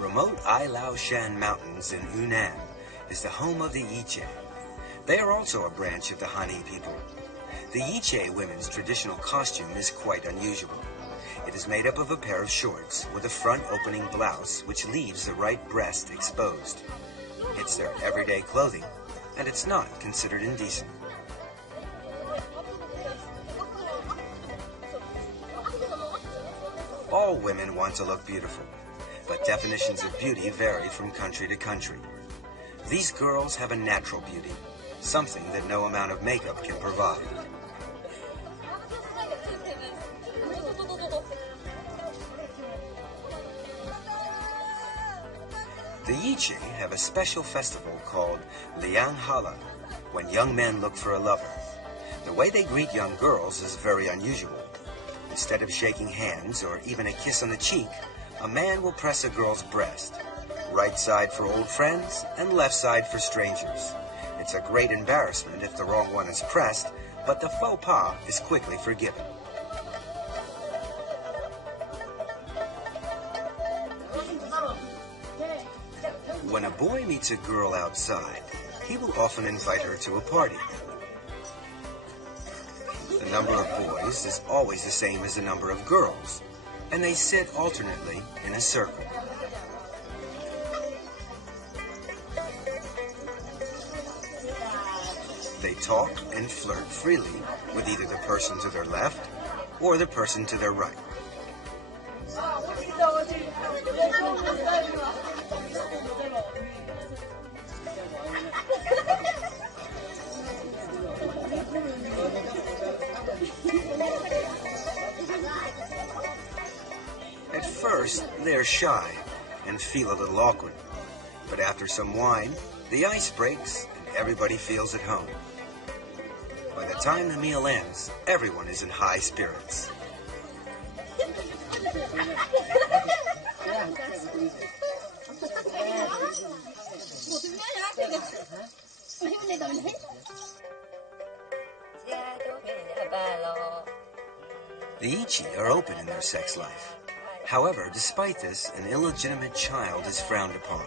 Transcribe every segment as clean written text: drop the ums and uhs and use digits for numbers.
remote Ai Lao Shan Mountains in Yunnan is the home of the Yiche. They are also a branch of the Han people. The Yiche women's traditional costume is quite unusual. It is made up of a pair of shorts with a front opening blouse which leaves the right breast exposed. It's their everyday clothing, and it's not considered indecent. All women want to look beautiful, but definitions of beauty vary from country to country. These girls have a natural beauty, something that no amount of makeup can provide. The Yiche have a special festival called Liang Hala, when young men look for a lover. The way they greet young girls is very unusual. Instead of shaking hands or even a kiss on the cheek, a man will press a girl's breast. Right side for old friends and left side for strangers. It's a great embarrassment if the wrong one is pressed, but the faux pas is quickly forgiven. When a boy meets a girl outside, he will often invite her to a party. The number of boys is always the same as the number of girls, and they sit alternately in a circle. They talk and flirt freely with either the person to their left or the person to their right. At first, they're shy and feel a little awkward. But after some wine, the ice breaks and everybody feels at home. By the time the meal ends, everyone is in high spirits. The Yiche are open in their sex life. However, despite this, an illegitimate child is frowned upon.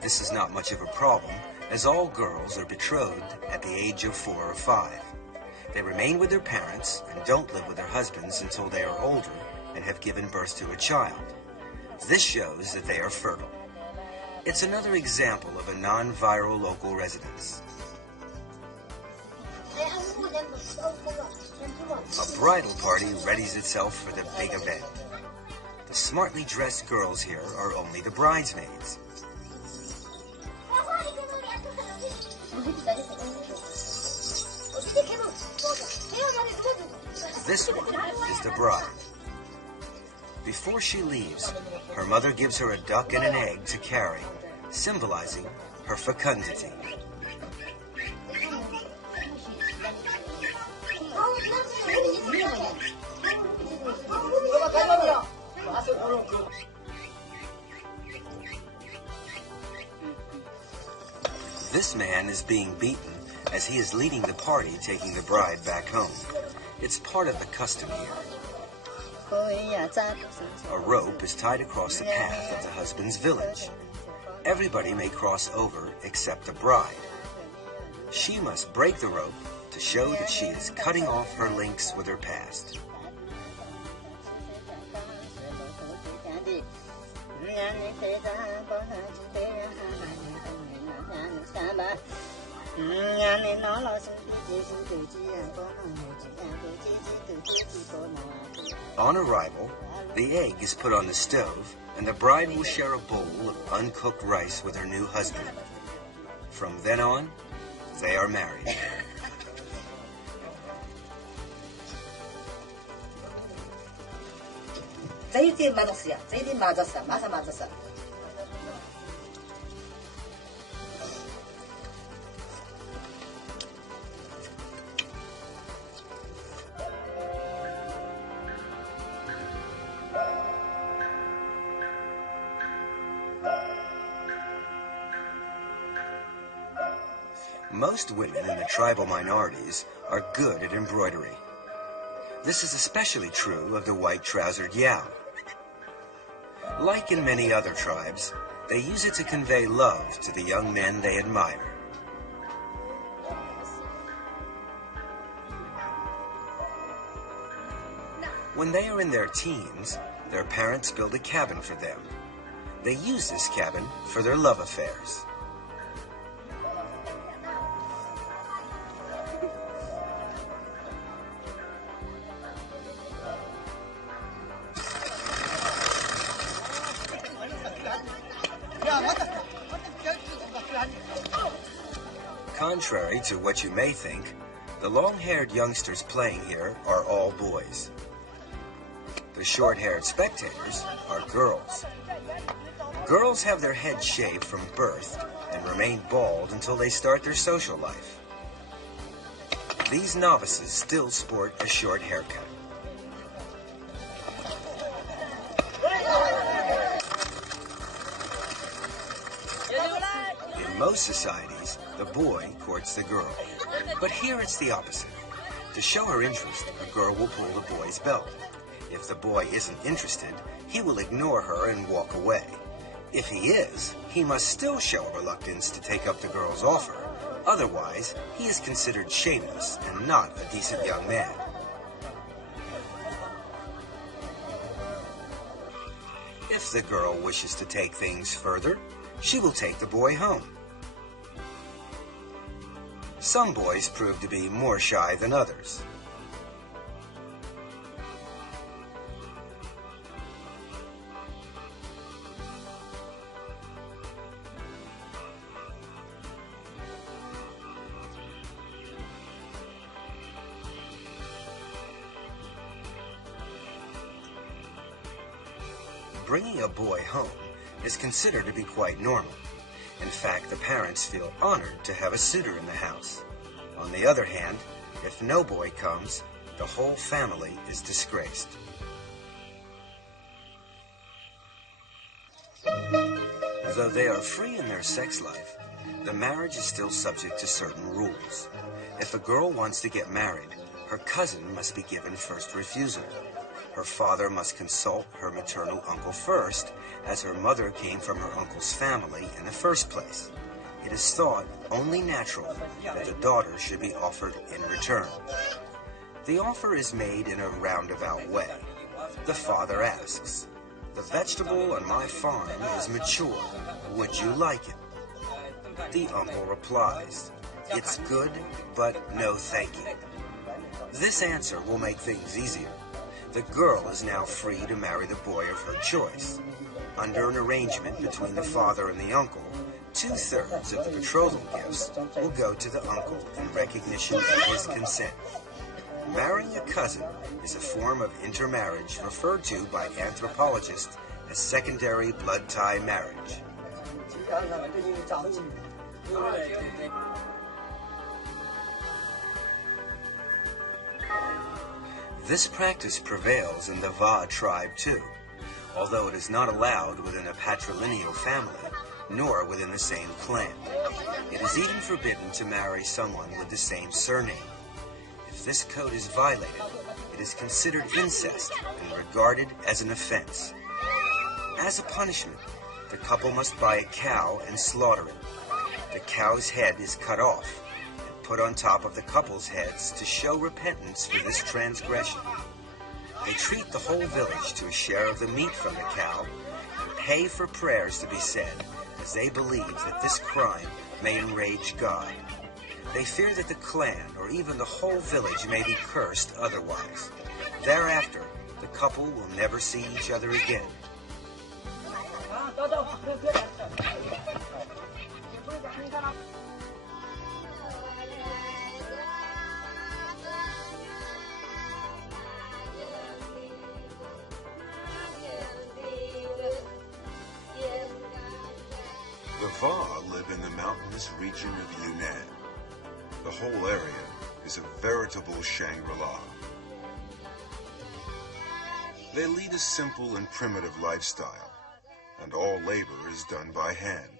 This is not much of a problem, as all girls are betrothed at the age of 4 or 5. They remain with their parents and don't live with their husbands until they are older and have given birth to a child. This shows that they are fertile. It's another example of a non-viral local residence. A bridal party readies itself for the big event. The smartly dressed girls here are only the bridesmaids. This one is the bride. Before she leaves, her mother gives her a duck and an egg to carry, symbolizing her fecundity. This man is being beaten as he is leading the party taking the bride back home. It's part of the custom here. A rope is tied across the path of the husband's village. Everybody may cross over except the bride. She must break the rope to show that she is cutting off her links with her past. On arrival, the egg is put on the stove, and the bride will share a bowl of uncooked rice with her new husband. From then on, they are married. Most women in the tribal minorities are good at embroidery. This is especially true of the white-trousered Yao. Like in many other tribes, they use it to convey love to the young men they admire. When they are in their teens, their parents build a cabin for them. They use this cabin for their love affairs. Contrary to what you may think, the long-haired youngsters playing here are all boys. The short-haired spectators are girls. Girls have their heads shaved from birth and remain bald until they start their social life. These novices still sport a short haircut. In most societies, the boy courts the girl. But here it's the opposite. To show her interest, a girl will pull the boy's belt. If the boy isn't interested, he will ignore her and walk away. If he is, he must still show reluctance to take up the girl's offer. Otherwise, he is considered shameless and not a decent young man. If the girl wishes to take things further, she will take the boy home. Some boys prove to be more shy than others. Bringing a boy home is considered to be quite normal. In fact, the parents feel honored to have a suitor in the house. On the other hand, if no boy comes, the whole family is disgraced. Though they are free in their sex life, the marriage is still subject to certain rules. If a girl wants to get married, her cousin must be given first refusal. Her father must consult her maternal uncle first, as her mother came from her uncle's family in the first place. It is thought only natural that the daughter should be offered in return. The offer is made in a roundabout way. The father asks, "The vegetable on my farm is mature. Would you like it?" The uncle replies, "It's good, but no thank you." This answer will make things easier. The girl is now free to marry the boy of her choice. Under an arrangement between the father and the uncle, 2/3 of the betrothal gifts will go to the uncle in recognition of his consent. Marrying a cousin is a form of intermarriage referred to by anthropologists as secondary blood tie marriage. This practice prevails in the Va tribe too, although it is not allowed within a patrilineal family, nor within the same clan. It is even forbidden to marry someone with the same surname. If this code is violated, it is considered incest and regarded as an offense. As a punishment, the couple must buy a cow and slaughter it. The cow's head is cut off and put on top of the couple's heads to show repentance for this transgression. They treat the whole village to a share of the meat from the cow and pay for prayers to be said, as they believe that this crime may enrage God. They fear that the clan or even the whole village may be cursed otherwise. Thereafter, the couple will never see each other again. The Va live in the mountainous region of Yunnan. The whole area is a veritable Shangri-La. They lead a simple and primitive lifestyle, and all labor is done by hand.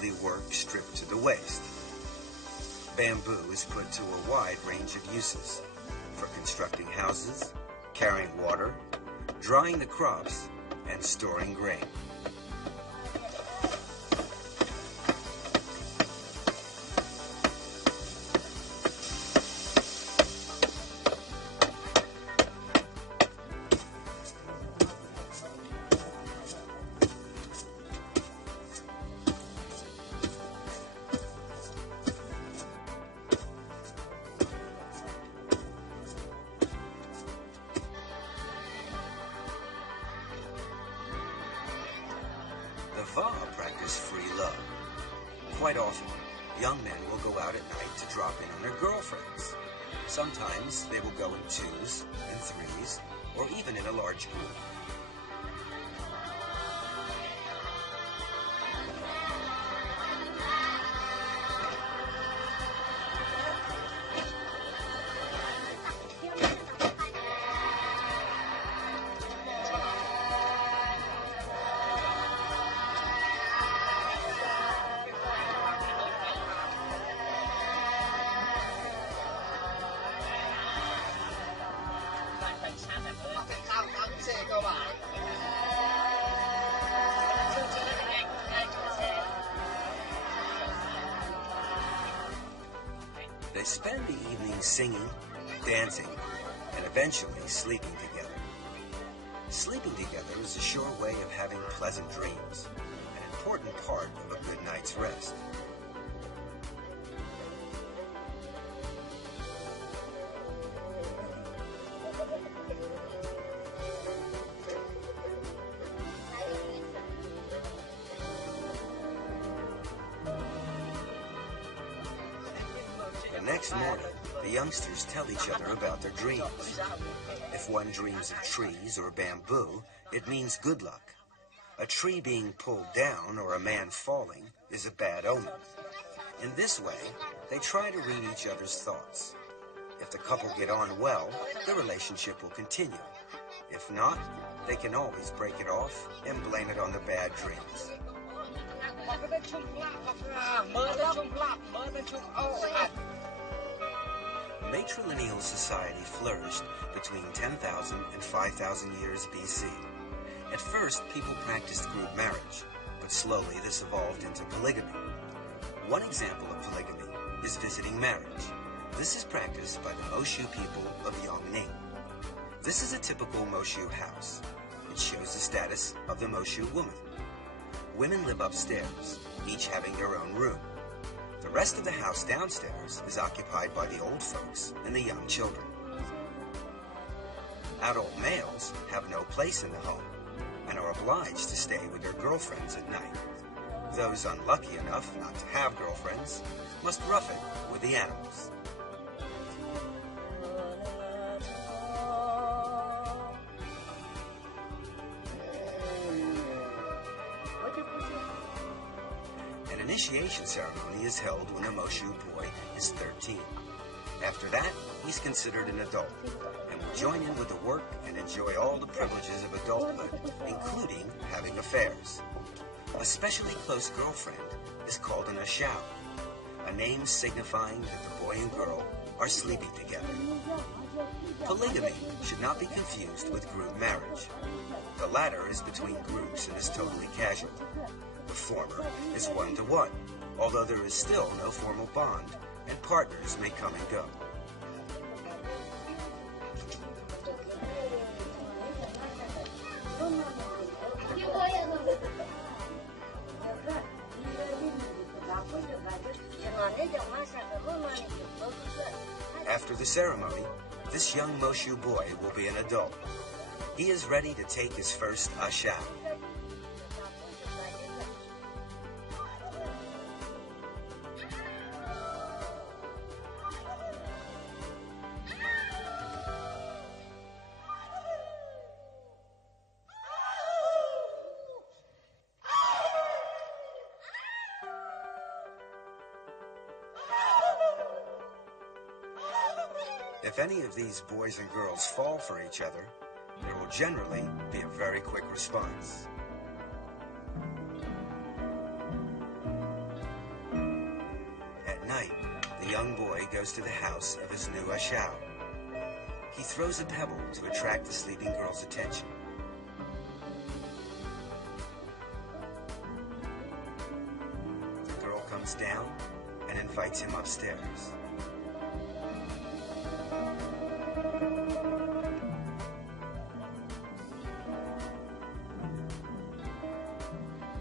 usually work stripped to the waist. Bamboo is put to a wide range of uses, for constructing houses, carrying water, drying the crops, and storing grain. The Va practice free love. Quite often, young men will go out at night to drop in on their girlfriends. Sometimes they will go in twos and threes, or even in a large group. They spend the evening singing, dancing, and eventually sleeping together. Sleeping together is a sure way of having pleasant dreams, an important part of a good night's rest. The next morning, the youngsters tell each other about their dreams. If one dreams of trees or bamboo, it means good luck. A tree being pulled down or a man falling is a bad omen. In this way, they try to read each other's thoughts. If the couple get on well, the relationship will continue. If not, they can always break it off and blame it on the bad dreams. Matrilineal society flourished between 10,000 and 5,000 years BC. At first, people practiced group marriage, but slowly this evolved into polygamy. One example of polygamy is visiting marriage. This is practiced by the Moshu people of Yongning. This is a typical Moshu house. It shows the status of the Moshu woman. Women live upstairs, each having their own room. The rest of the house downstairs is occupied by the old folks and the young children. Adult males have no place in the home and are obliged to stay with their girlfriends at night. Those unlucky enough not to have girlfriends must rough it with the animals. An initiation ceremony is held when a Moshu boy is 13. After that, he's considered an adult and will join in with the work and enjoy all the privileges of adulthood, including having affairs. A specially close girlfriend is called an ashao, a name signifying that the boy and girl are sleeping together. Polygamy should not be confused with group marriage. The latter is between groups and is totally casual. The former is one-to-one, although there is still no formal bond, and partners may come and go. After the ceremony, this young Moshu boy will be an adult. He is ready to take his first ashao. If any of these boys and girls fall for each other, there will generally be a very quick response. young boy goes to the house of his new Ashao. He throws a pebble to attract the sleeping girl's attention. The girl comes down and invites him upstairs.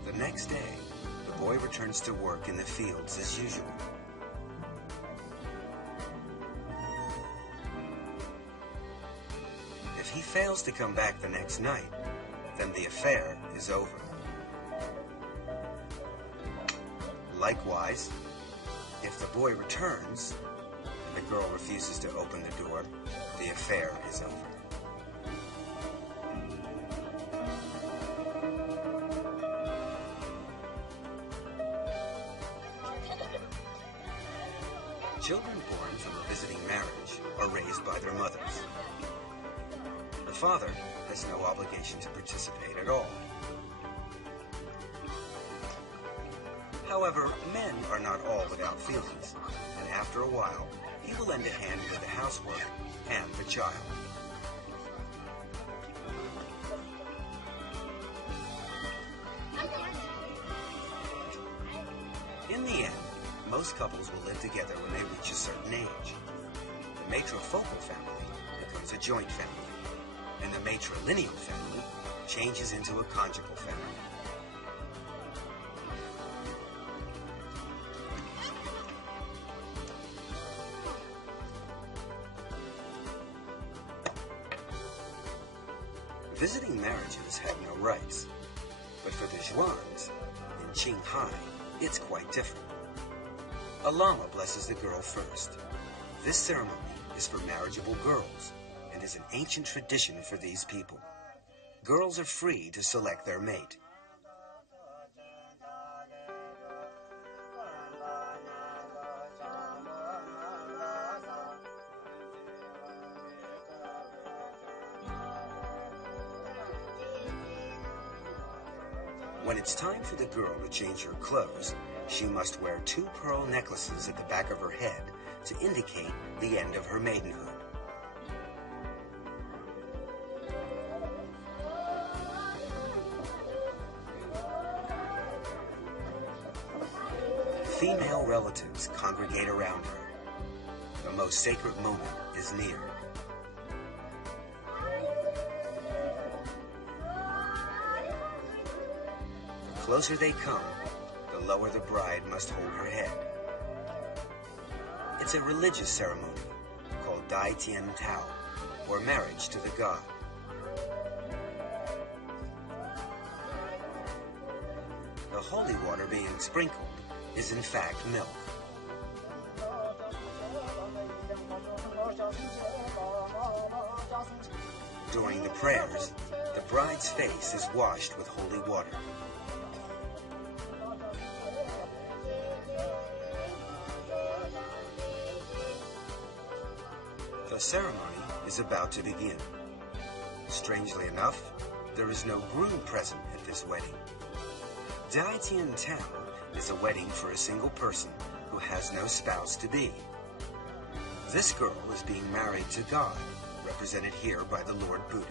The next day, the boy returns to work in the fields as usual. If he fails to come back the next night, then the affair is over. Likewise, if the boy returns and the girl refuses to open the door, the affair is over. Children born from a visiting marriage are raised by their mothers. The father has no obligation to participate at all. However, men are not all without feelings, and after a while, he will lend a hand with the housework and the child. In the end, most couples will live together when they reach a certain age. The matrifocal family becomes a joint family, and the matrilineal family changes into a conjugal family. Visiting marriages have no rights, but for the Zhuans in Qinghai, it's quite different. A lama blesses the girl first. This ceremony is for marriageable girls and is an ancient tradition for these people. Girls are free to select their mate. When it's time for the girl to change her clothes, she must wear 2 pearl necklaces at the back of her head to indicate the end of her maidenhood. Female relatives congregate around her. The most sacred moment is near. The closer they come, the lower the bride must hold her head. It's a religious ceremony called Dai Tian Tao, or marriage to the god. The holy water being sprinkled is in fact milk. During the prayers, the bride's face is washed with holy water. The ceremony is about to begin. Strangely enough, there is no groom present at this wedding. Dai Tian Tao is a wedding for a single person who has no spouse-to-be. This girl is being married to God, represented here by the Lord Buddha.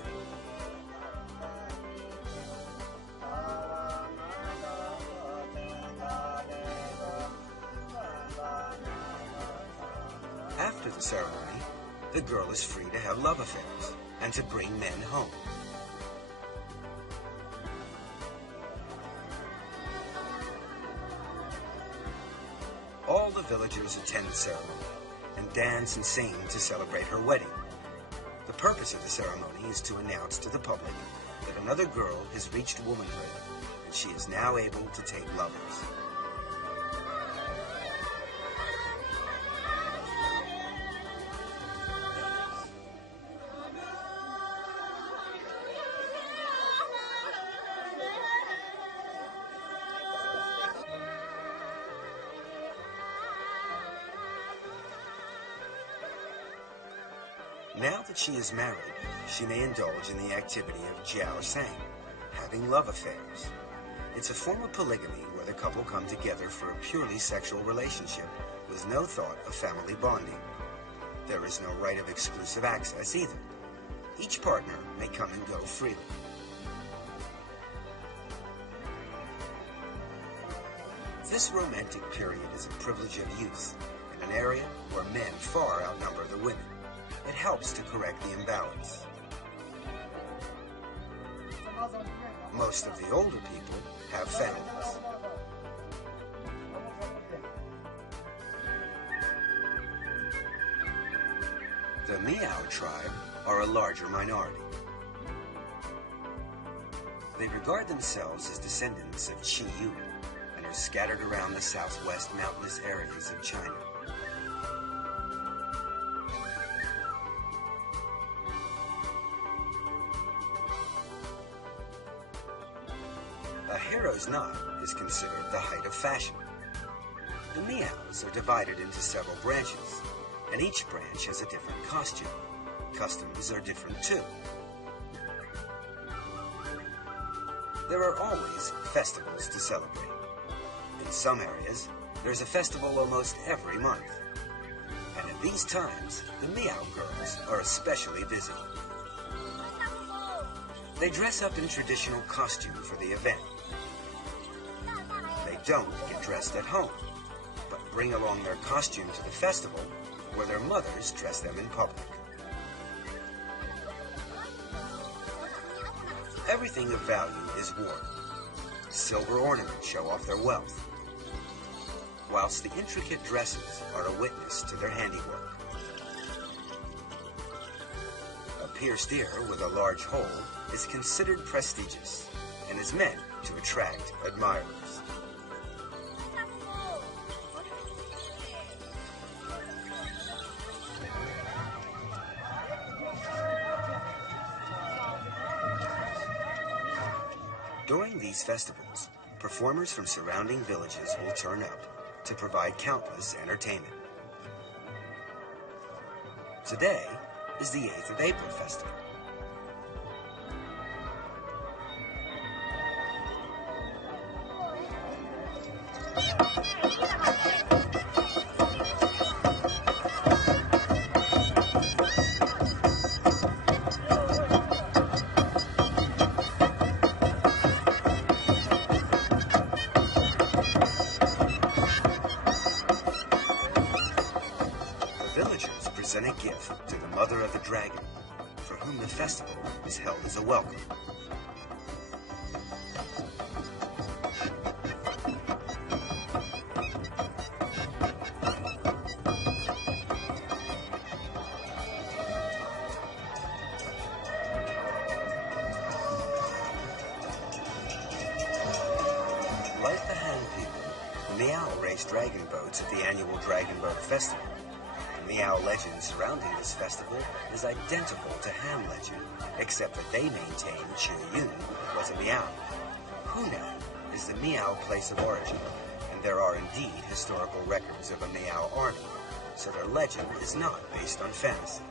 After the ceremony, the girl is free to have love affairs and to bring men home. All the villagers attend the ceremony and dance and sing to celebrate her wedding. The purpose of the ceremony is to announce to the public that another girl has reached womanhood and she is now able to take lovers. Now that she is married, she may indulge in the activity of Jiao Sang, having love affairs. It's a form of polygamy where the couple come together for a purely sexual relationship was no thought of family bonding. There is no right of exclusive access either. Each partner may come and go freely. This romantic period is a privilege of youth in an area where men far outnumber the women. It helps to correct the imbalance. Most of the older people have families. The Miao tribe are a larger minority. They regard themselves as descendants of Qi Yuan and are scattered around the southwest mountainous areas of China. A hero's knot is considered the height of fashion. The Miaos are divided into several branches, and each branch has a different costume. Customs are different too. There are always festivals to celebrate. In some areas, there's a festival almost every month. And at these times, the Miao girls are especially busy. They dress up in traditional costume for the event. They don't get dressed at home, but bring along their costume to the festival where their mothers dress them in public. Everything of value is worn. Silver ornaments show off their wealth, whilst the intricate dresses are a witness to their handiwork. A pierced ear with a large hole is considered prestigious and is meant to attract admirers. During these festivals, performers from surrounding villages will turn up to provide countless entertainment. Today is the 8th of April festival. Villagers present a gift to the mother of the dragon, for whom the festival is held as a welcome. Like the Han people, Miao race dragon boats at the annual Dragon Boat Festival. The Miao legend surrounding this festival is identical to Han legend, except that they maintain Qi Yuan was a Miao. Hunan is the Miao place of origin, and there are indeed historical records of a Miao army, so their legend is not based on fantasy.